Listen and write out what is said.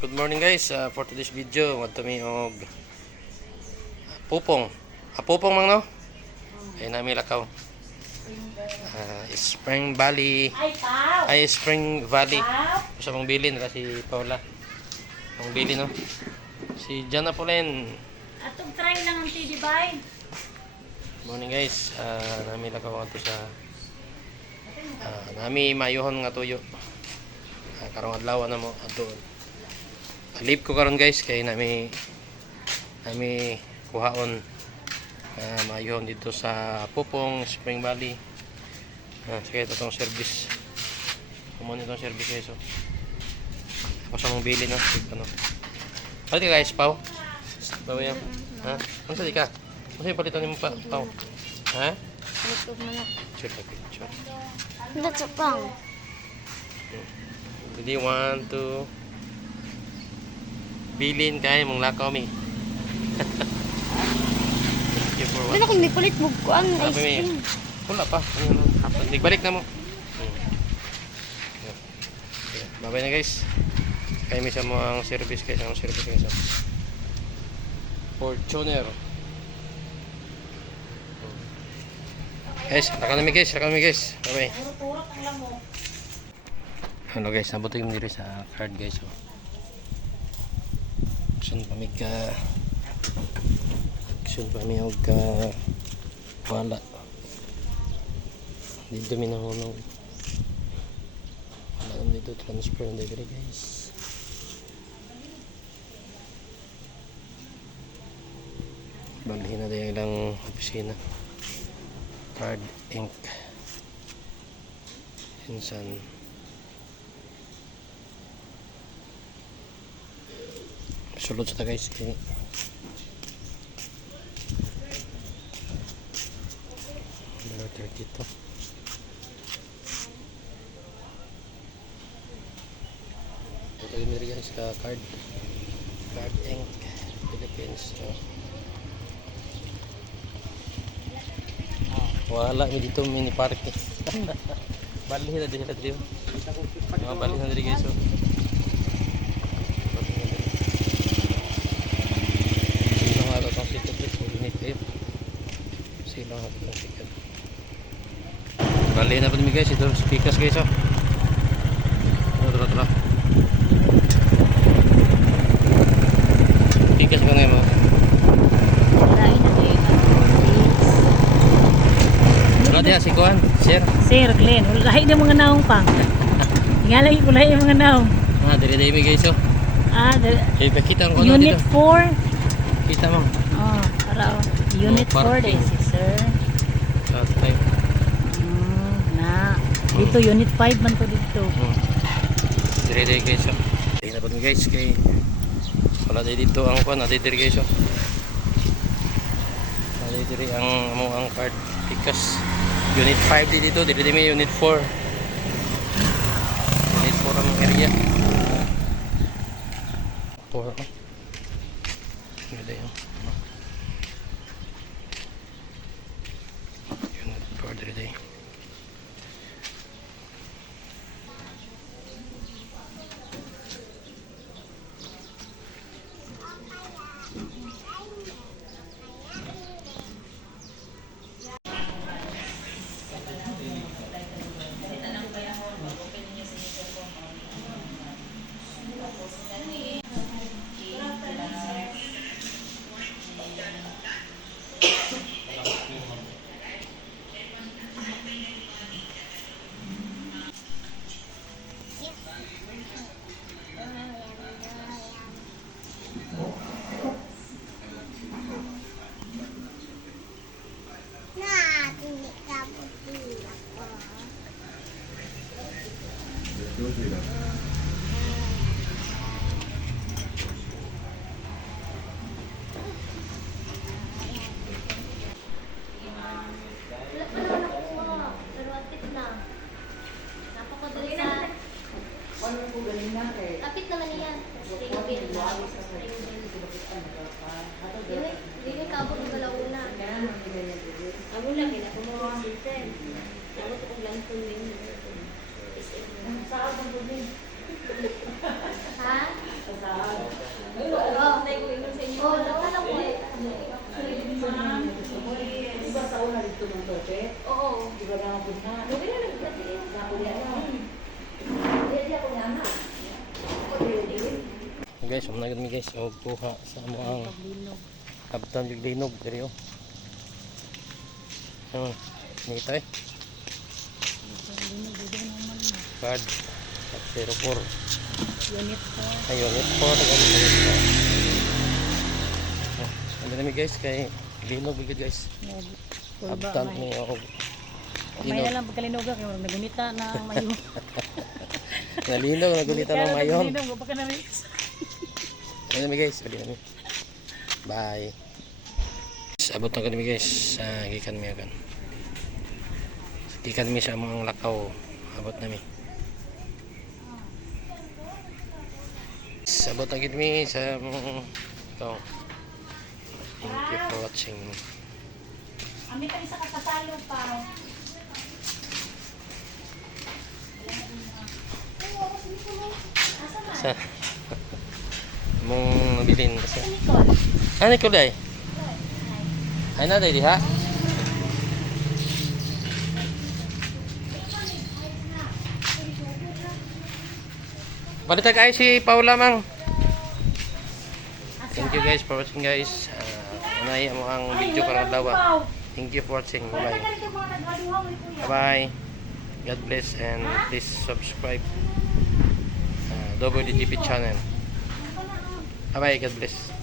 Good morning guys, for today's video matami og pupong. Pupong mang no? Ay nami lakaw. Spring Valley. Spring Valley. Sa mong bilin ra si Paula. Ang bili no. Si Jana Polen. Atong try lang ang TD Bay. Morning guys, nami lakaw ato sa nami mayuhon nga tuyo. Karong adlaw na mo ato. Leave ko karon guys kay nami kuhaon mayuhon dito sa Pupong Spring Valley. Sige ito tong service. Kumon itong service guys. Ako sa mong bili no. Ano? Pati guys, Pau. Pau yan. Ha? Unsa di ka? Unsa palitan nimo pa, Pau? Ha? Ito mo na. Picture. Ito pang. Jadi 1, 2 bilin kay mong lakaw mi. Thank you for Wala kung may kulit mo ko ang ice Sabi cream. wala pa. Ayun, hapon. Nagbalik na mo. Babay na guys. Kaya misa mo ang service guys. Ang service guys. Fortuner. Guys, nakanami guys. Nakanami guys. Babay. Hello guys. Nabuto yung diri sa card guys. Action pamig wala dito minahunong wala kami dito transfer na dito guys. Balhin na din ilang opisina. Card Inc. Insan sulod sa guys kay dito. Ito yung meron guys ka Card Inc. Philippines. Wala mi dito mini park. Balik na din sila dito. Balik na din guys. Bali na po mi guys, ito speakers guys. Tara. Speakers ka ngayon mo. Lain na kayo. Wala diya si Kuan, sir. Sir Glenn, lahi na mga naong pang. Tingalay ko lahi mga naong. Dire mi guys. Kita ko Unit dito. 4. Kita mo. Oh, para Unit 4 din si sir. Na. Dito Unit 5 man to dito. Dire guys. Tingnan po guys kay wala dito ang kuan, dire guys. Wala dire ang card because Unit 5 dito, dire may Unit 4. Unit 4 ang area. 4. Ganda yun. Unit 4 dire. Lapit naman yan. Dili ka ako ng balauna. Amo lang gina ko mo system. Amo ko lang kun din. Ha? Oo. Lugi na nagdati. Guys, umnagad mi guys og kuha sa amo ang abtan yung linog diri oh. Nito eh. Card at 04. Unit po. Ayun, ito po. Ano namin guys, kay linog bigod guys. Abtan ni ako. May na lang pagkalinuga kay murag nagunita na mayo. Nalinog, nagulita ng mayon. Nalinog, baka na rin. Ano namin guys, bali namin. Bye. Abot na kami guys, gikan mi akan. Gikan mi sa mga lakaw. Abot namin. Abot na kami sa ito. Thank you for watching. Ami pa isa kakasalo pa. Sa mong nabilin kasi. Ano ko dai? Ay na dai diha. Balitag ay si Paula mang. Thank you guys for watching guys. Unay mo ang video karong adlaw. Thank you for watching. Bye. Bye. God bless and please subscribe WDGP channel. Bye bye. God bless.